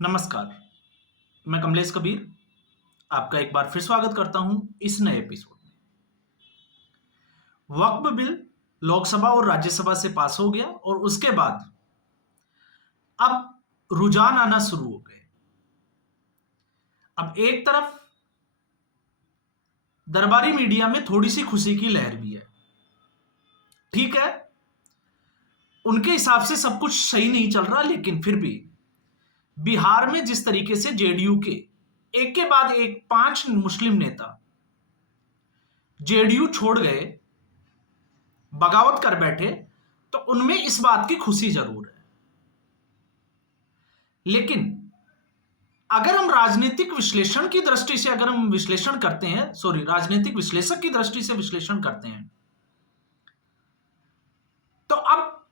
नमस्कार, मैं कमलेश कबीर आपका एक बार फिर स्वागत करता हूं इस नए एपिसोड में। वक्फ बिल लोकसभा और राज्यसभा से पास हो गया और उसके बाद अब रुझान आना शुरू हो गए। अब एक तरफ दरबारी मीडिया में थोड़ी सी खुशी की लहर भी है। ठीक है, उनके हिसाब से सब कुछ सही नहीं चल रहा, लेकिन फिर भी बिहार में जिस तरीके से जेडीयू के एक के बाद एक 5 मुस्लिम नेता जेडीयू छोड़ गए, बगावत कर बैठे, तो उनमें इस बात की खुशी जरूर है। लेकिन अगर हम राजनीतिक विश्लेषण की दृष्टि से अगर हम विश्लेषण करते हैं, राजनीतिक विश्लेषक की दृष्टि से विश्लेषण करते हैं, तो अब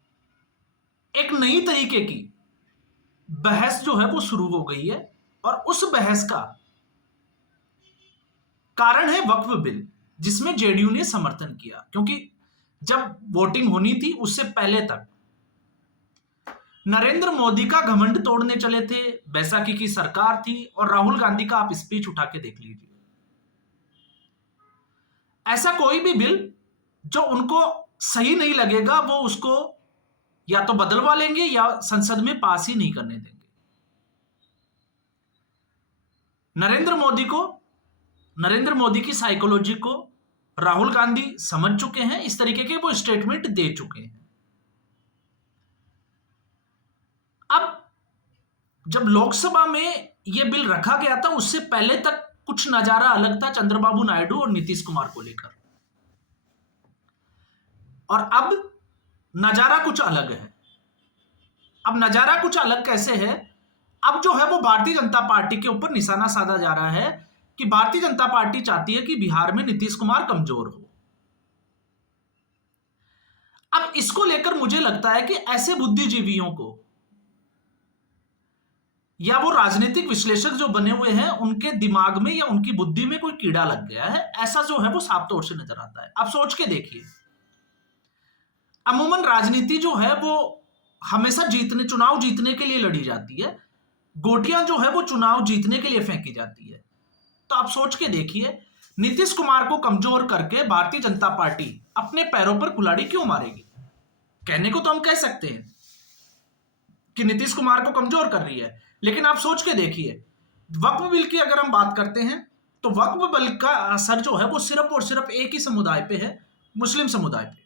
एक नई तरीके की बहस जो है वो शुरू हो गई है और उस बहस का कारण है वक्फ बिल, जिसमें जेडीयू ने समर्थन किया। क्योंकि जब वोटिंग होनी थी उससे पहले तक नरेंद्र मोदी का घमंड तोड़ने चले थे, बैसाखी की सरकार थी और राहुल गांधी का आप स्पीच उठा के देख लीजिए। ऐसा कोई भी बिल जो उनको सही नहीं लगेगा वो उसको या तो बदलवा लेंगे या संसद में पास ही नहीं करने देंगे। नरेंद्र मोदी की साइकोलॉजी को राहुल गांधी समझ चुके हैं, इस तरीके के वो स्टेटमेंट दे चुके हैं। अब जब लोकसभा में यह बिल रखा गया था उससे पहले तक कुछ नजारा अलग था चंद्रबाबू नायडू और नीतीश कुमार को लेकर, और अब नजारा कुछ अलग है। अब नजारा कुछ अलग कैसे है? अब जो है वो भारतीय जनता पार्टी के ऊपर निशाना साधा जा रहा है कि भारतीय जनता पार्टी चाहती है कि बिहार में नीतीश कुमार कमजोर हो। अब इसको लेकर मुझे लगता है कि ऐसे बुद्धिजीवियों को या वो राजनीतिक विश्लेषक जो बने हुए हैं उनके दिमाग में या उनकी बुद्धि में कोई कीड़ा लग गया है, ऐसा जो है वो साफ तौर से नजर आता है। आप सोच के देखिए, अमूमन राजनीति जो है वो हमेशा चुनाव जीतने के लिए लड़ी जाती है, गोटियां जो है वो चुनाव जीतने के लिए फेंकी जाती है। तो आप सोच के देखिए, नीतीश कुमार को कमजोर करके भारतीय जनता पार्टी अपने पैरों पर कुल्हाड़ी क्यों मारेगी? कहने को तो हम कह सकते हैं कि नीतीश कुमार को कमजोर कर रही है, लेकिन आप सोच के देखिए, वक्फ बिल की अगर हम बात करते हैं तो वक्फ बिल का असर जो है वो सिर्फ और सिर्फ एक ही समुदाय पे है, मुस्लिम समुदाय पे।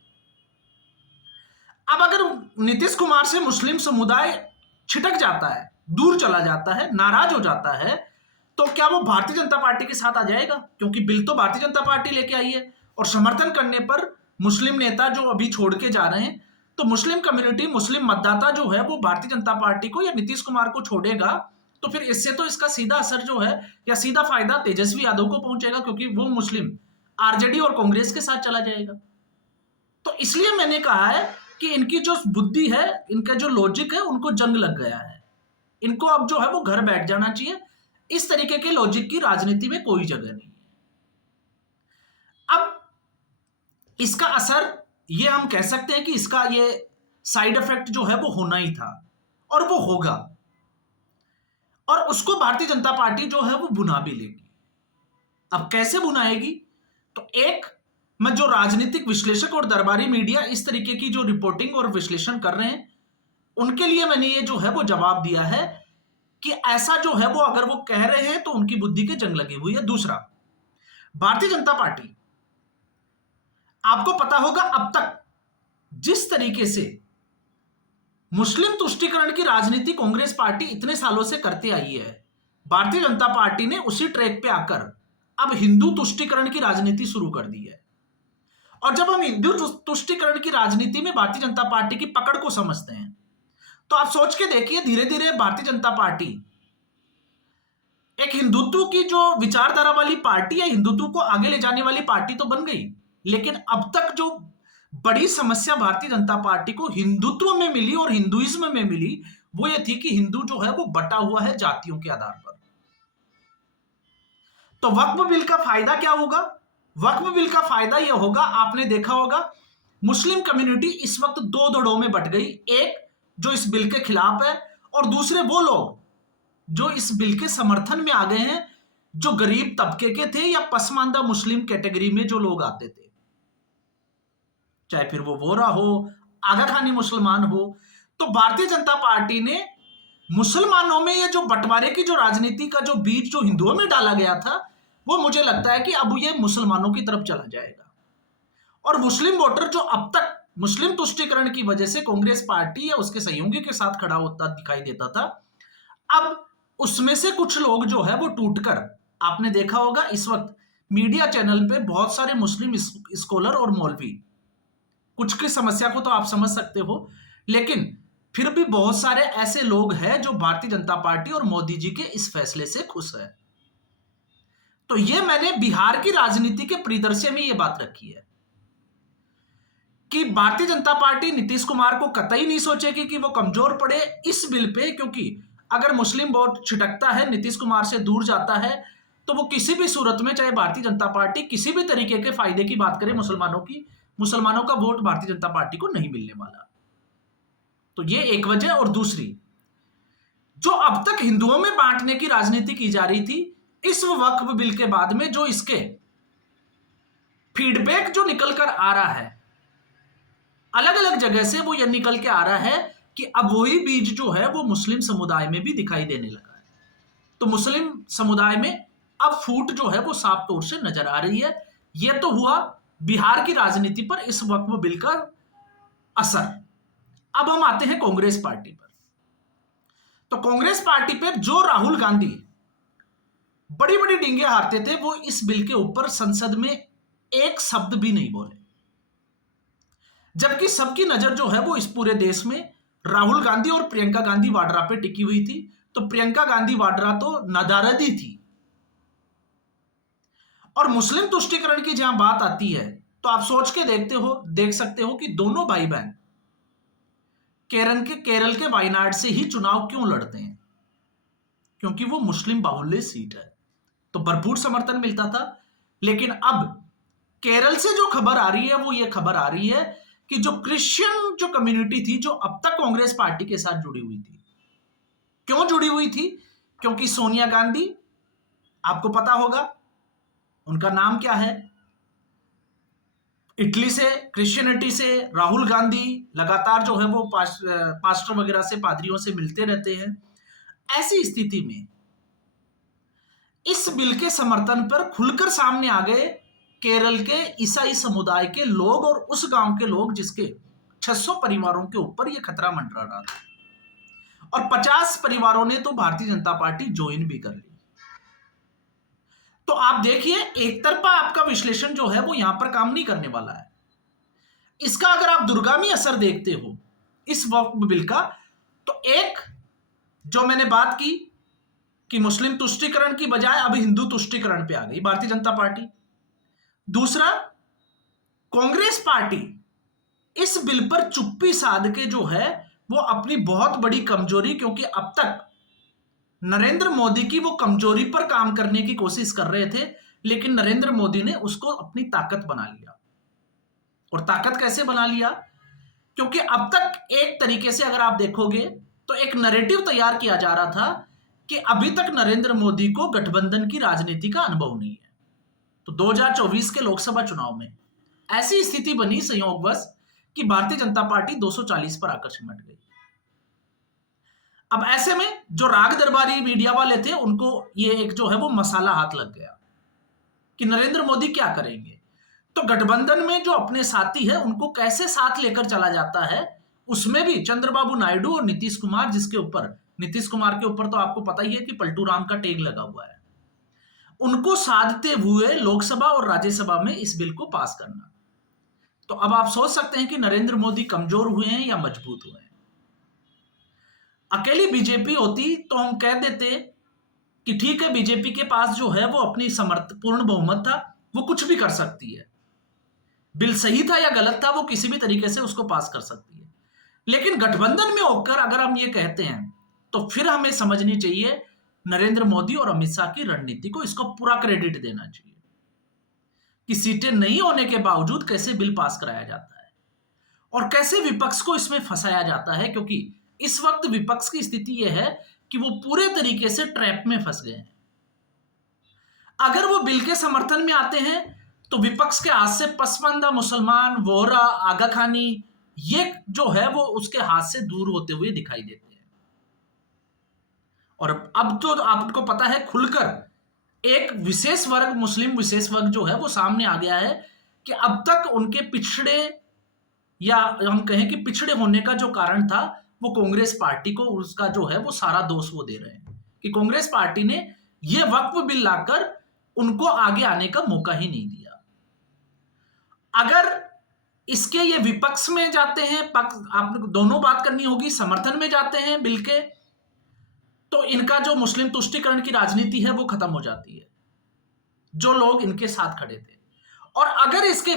अब अगर नीतीश कुमार से मुस्लिम समुदाय छिटक जाता है, दूर चला जाता है, नाराज हो जाता है, तो क्या वो भारतीय जनता पार्टी के साथ आ जाएगा? क्योंकि बिल तो भारतीय जनता पार्टी लेके आई है और समर्थन करने पर मुस्लिम नेता जो अभी छोड़ के जा रहे हैं, तो मुस्लिम कम्युनिटी, मुस्लिम मतदाता जो है वो भारतीय जनता पार्टी को या नीतीश कुमार को छोड़ेगा। तो फिर इससे तो इसका सीधा असर जो है या सीधा फायदा तेजस्वी यादव को पहुंचेगा, क्योंकि वो मुस्लिम आरजेडी और कांग्रेस के साथ चला जाएगा। तो इसलिए मैंने कहा है कि इनकी जो बुद्धि है, इनका जो लॉजिक है, उनको जंग लग गया है। इनको अब जो है वो घर बैठ जाना चाहिए। इस तरीके के लॉजिक की राजनीति में कोई जगह नहीं है। अब इसका असर ये हम कह सकते हैं कि इसका ये साइड इफेक्ट जो है वो होना ही था और वो होगा, और उसको भारतीय जनता पार्टी जो है वो भुना भी लेगी। अब कैसे भुनाएगी? तो एक मैं जो राजनीतिक विश्लेषक और दरबारी मीडिया इस तरीके की जो रिपोर्टिंग और विश्लेषण कर रहे हैं, उनके लिए मैंने ये जो है वो जवाब दिया है कि ऐसा जो है वो अगर वो कह रहे हैं तो उनकी बुद्धि के जंग लगी हुई है। दूसरा, भारतीय जनता पार्टी, आपको पता होगा अब तक जिस तरीके से मुस्लिम तुष्टीकरण की राजनीति कांग्रेस पार्टी इतने सालों से करते आई है, भारतीय जनता पार्टी ने उसी ट्रैक पे आकर अब हिंदू तुष्टीकरण की राजनीति शुरू कर दी है। और जब हम हिंदू तुष्टीकरण की राजनीति में भारतीय जनता पार्टी की पकड़ को समझते हैं, तो आप सोच के देखिए, धीरे धीरे भारतीय जनता पार्टी एक हिंदुत्व की जो विचारधारा वाली पार्टी या हिंदुत्व को आगे ले जाने वाली पार्टी तो बन गई, लेकिन अब तक जो बड़ी समस्या भारतीय जनता पार्टी को हिंदुत्व में मिली और हिंदुइज्म में मिली, वो ये थी कि हिंदू जो है वो बटा हुआ है जातियों के आधार पर। तो वक्फ बिल का फायदा क्या होगा? वक्फ बिल का फायदा यह होगा, आपने देखा होगा मुस्लिम कम्युनिटी इस वक्त दो धड़ों में बट गई। एक जो इस बिल के खिलाफ है, और दूसरे वो लोग जो इस बिल के समर्थन में आ गए हैं, जो गरीब तबके के थे या पसमानदा मुस्लिम कैटेगरी में जो लोग आते थे, चाहे फिर वो वोरा हो, आगा खानी मुसलमान हो। तो भारतीय जनता पार्टी ने मुसलमानों में ये जो बंटवारे की जो राजनीति का जो बीज जो हिंदुओं में डाला गया था, वो मुझे लगता है कि अब ये मुसलमानों की तरफ चला जाएगा। और मुस्लिम वोटर जो अब तक मुस्लिम तुष्टीकरण की वजह से कांग्रेस पार्टी या उसके सहयोगी के साथ खड़ा होता दिखाई देता था, अब उसमें से कुछ लोग जो है वो टूटकर, आपने देखा होगा इस वक्त मीडिया चैनल पे बहुत सारे मुस्लिम स्कॉलर और मौलवी, कुछ की समस्या को तो आप समझ सकते हो, लेकिन फिर भी बहुत सारे ऐसे लोग हैं जो भारतीय जनता पार्टी और मोदी जी के इस फैसले से खुश है। तो ये मैंने बिहार की राजनीति के परिदृश्य में ये बात रखी है कि भारतीय जनता पार्टी नीतीश कुमार को कतई नहीं सोचेगी कि वो कमजोर पड़े इस बिल पे, क्योंकि अगर मुस्लिम वोट छिटकता है, नीतीश कुमार से दूर जाता है, तो वो किसी भी सूरत में, चाहे भारतीय जनता पार्टी किसी भी तरीके के फायदे की बात करे मुसलमानों की, मुसलमानों का वोट भारतीय जनता पार्टी को नहीं मिलने वाला। तो ये एक वजह। और दूसरी, जो अब तक हिंदुओं में बांटने की राजनीति की जा रही थी, इस वक्फ बिल के बाद में जो इसके फीडबैक जो निकल कर आ रहा है अलग अलग जगह से, वो ये निकल के आ रहा है कि अब वही बीज जो है वो मुस्लिम समुदाय में भी दिखाई देने लगा है। तो मुस्लिम समुदाय में अब फूट जो है वो साफ तौर से नजर आ रही है। यह तो हुआ बिहार की राजनीति पर इस वक्फ बिल का असर। अब हम आते हैं कांग्रेस पार्टी पर। तो कांग्रेस पार्टी पर जो राहुल गांधी बड़ी बड़ी डींगे हारते थे, वो इस बिल के ऊपर संसद में एक शब्द भी नहीं बोले, जबकि सबकी नजर जो है वो इस पूरे देश में राहुल गांधी और प्रियंका गांधी वाड्रा पे टिकी हुई थी। तो प्रियंका गांधी वाड्रा तो नदारदी थी। और मुस्लिम तुष्टीकरण की जहां बात आती है, तो आप सोच के देख सकते हो कि दोनों भाई बहन केरल के वायनाड से ही चुनाव क्यों लड़ते हैं, क्योंकि वो मुस्लिम बाहुल्य सीट है, तो भरपूर समर्थन मिलता था। लेकिन अब केरल से जो खबर आ रही है वो ये खबर आ रही है कि जो क्रिश्चियन जो कम्युनिटी थी, जो अब तक कांग्रेस पार्टी के साथ जुड़ी हुई थी, क्यों जुड़ी हुई थी? क्योंकि सोनिया गांधी, आपको पता होगा उनका नाम क्या है, इटली से, क्रिश्चियनिटी से, राहुल गांधी लगातार जो है वो पास्टर वगैरह से, पादरियों से मिलते रहते हैं। ऐसी स्थिति में इस बिल के समर्थन पर खुलकर सामने आ गए केरल के ईसाई समुदाय के लोग और उस गांव के लोग जिसके 600 परिवारों के ऊपर यह खतरा मंडरा रहा था, और 50 परिवारों ने तो भारतीय जनता पार्टी ज्वाइन भी कर ली। तो आप देखिए, एक तरफा आपका विश्लेषण जो है वो यहां पर काम नहीं करने वाला है। इसका अगर आप दूरगामी असर देखते हो इस वक्फ बिल का, तो एक जो मैंने बात की कि मुस्लिम तुष्टीकरण की बजाय अब हिंदू तुष्टीकरण पे आ गई भारतीय जनता पार्टी। दूसरा, कांग्रेस पार्टी इस बिल पर चुप्पी साध के जो है वो अपनी बहुत बड़ी कमजोरी, क्योंकि अब तक नरेंद्र मोदी की वो कमजोरी पर काम करने की कोशिश कर रहे थे, लेकिन नरेंद्र मोदी ने उसको अपनी ताकत बना लिया। और ताकत कैसे बना लिया? क्योंकि अब तक एक तरीके से अगर आप देखोगे तो एक नैरेटिव तैयार किया जा रहा था कि अभी तक नरेंद्र मोदी को गठबंधन की राजनीति का अनुभव नहीं है। तो 2024 के लोकसभा चुनाव में ऐसी स्थिति बनी संयोगवश कि भारतीय जनता पार्टी 240 पर आकर सिमट गई। अब ऐसे में जो राग दरबारी मीडिया वाले थे, उनको ये एक जो है वो मसाला हाथ लग गया कि नरेंद्र मोदी क्या करेंगे। तो गठबंधन में जो अपने साथी है उनको कैसे साथ लेकर चला जाता है, उसमें भी चंद्रबाबू नायडू और नीतीश कुमार, जिसके ऊपर नीतीश कुमार के ऊपर तो आपको पता ही है कि पलटू राम का टैग लगा हुआ है, उनको साधते हुए लोकसभा और राज्यसभा में इस बिल को पास करना। तो अब आप सोच सकते हैं कि नरेंद्र मोदी कमजोर हुए हैं या मजबूत हुए हैं। अकेली बीजेपी होती तो हम कह देते कि ठीक है, बीजेपी के पास जो है वो अपनी पूर्ण बहुमत था, वो कुछ भी कर सकती है, बिल सही था या गलत था वो किसी भी तरीके से उसको पास कर सकती है। लेकिन गठबंधन में होकर अगर हम ये कहते हैं तो फिर हमें समझनी चाहिए नरेंद्र मोदी और अमित शाह की रणनीति को, इसको पूरा क्रेडिट देना चाहिए कि सीटें नहीं होने के बावजूद कैसे बिल पास कराया जाता है और कैसे विपक्ष को इसमें फंसाया जाता है। क्योंकि इस वक्त विपक्ष की स्थिति यह है कि वो पूरे तरीके से ट्रैप में फंस गए हैं। अगर वो बिल के समर्थन में आते हैं तो विपक्ष के हाथ से पसमानदा मुसलमान, वोहरा, आगा खानी, ये जो है वो उसके हाथ से दूर होते हुए दिखाई देते हैं। और अब तो आपको पता है खुलकर एक विशेष वर्ग, मुस्लिम विशेष वर्ग जो है वो सामने आ गया है कि अब तक उनके पिछड़े, या हम कहें कि पिछड़े होने का जो कारण था वो कांग्रेस पार्टी को, उसका जो है वो सारा दोष वो दे रहे हैं कि कांग्रेस पार्टी ने ये वक्फ बिल लाकर उनको आगे आने का मौका ही नहीं दिया। अगर इसके ये विपक्ष में जाते हैं, आपने दोनों बात करनी होगी, समर्थन में जाते हैं बिल के, तो इनका जो मुस्लिम तुष्टीकरण की राजनीति है वो खत्म हो जाती है, जो लोग इनके साथ खड़े थे। और अगर इसके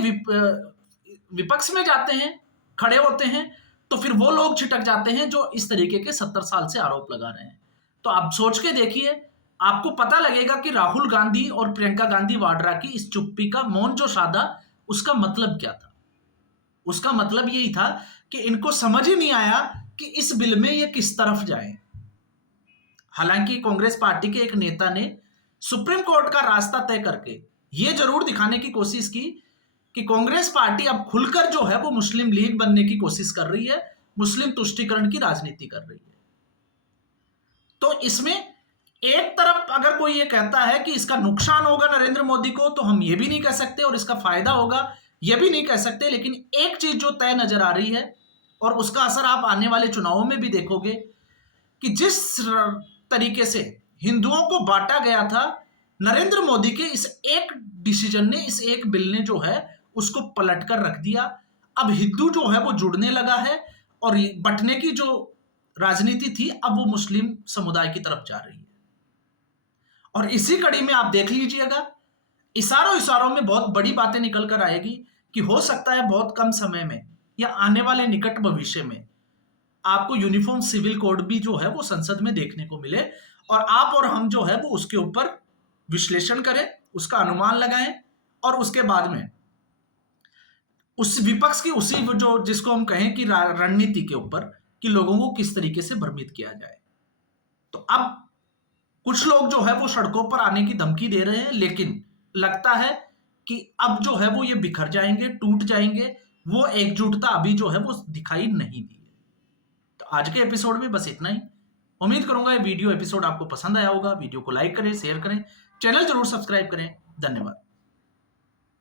विपक्ष में जाते हैं, खड़े होते हैं, तो फिर वो लोग छिटक जाते हैं जो इस तरीके के 70 साल से आरोप लगा रहे हैं। तो आप सोच के देखिए, आपको पता लगेगा कि राहुल गांधी और प्रियंका गांधी वाड्रा की इस चुप्पी का मौन जो साधा, उसका मतलब क्या था। उसका मतलब यही था कि इनको समझ ही नहीं आया कि इस बिल में ये किस तरफ जाए। हालांकि कांग्रेस पार्टी के एक नेता ने सुप्रीम कोर्ट का रास्ता तय करके ये जरूर दिखाने की कोशिश की कि कांग्रेस पार्टी अब खुलकर जो है वो मुस्लिम लीग बनने की कोशिश कर रही है, मुस्लिम तुष्टीकरण की राजनीति कर रही है। तो इसमें एक तरफ अगर कोई ये कहता है कि इसका नुकसान होगा नरेंद्र मोदी को, तो हम ये भी नहीं कह सकते, और इसका फायदा होगा ये भी नहीं कह सकते। लेकिन एक चीज जो तय नजर आ रही है, और उसका असर आप आने वाले चुनावों में भी देखोगे, कि जिस तरीके से हिंदुओं को बांटा गया था, नरेंद्र मोदी के इस एक डिसीजन ने, इस एक बिल ने जो है उसको पलट कर रख दिया। अब हिंदू जो है वो जुड़ने लगा है, और बंटने की जो राजनीति थी अब वो मुस्लिम समुदाय की तरफ जा रही है। और इसी कड़ी में आप देख लीजिएगा, इशारों इशारों में बहुत बड़ी बातें निकल कर आएगी कि हो सकता है बहुत कम समय में या आने वाले निकट भविष्य में आपको यूनिफॉर्म सिविल कोड भी जो है वो संसद में देखने को मिले, और आप और हम जो है वो उसके ऊपर विश्लेषण करें, उसका अनुमान लगाएं, और उसके बाद में उस विपक्ष की उसी जो जिसको हम कहें कि रणनीति के ऊपर, कि लोगों को किस तरीके से भ्रमित किया जाए। तो अब कुछ लोग जो है वो सड़कों पर आने की धमकी दे रहे हैं, लेकिन लगता है कि अब जो है वो ये बिखर जाएंगे, टूट जाएंगे, वो एकजुटता अभी जो है वो दिखाई नहीं दी है। तो आज के एपिसोड में बस इतना ही। उम्मीद करूंगा ये वीडियो एपिसोड आपको पसंद आया होगा। वीडियो को लाइक करें, शेयर करें, चैनल जरूर सब्सक्राइब करें। धन्यवाद।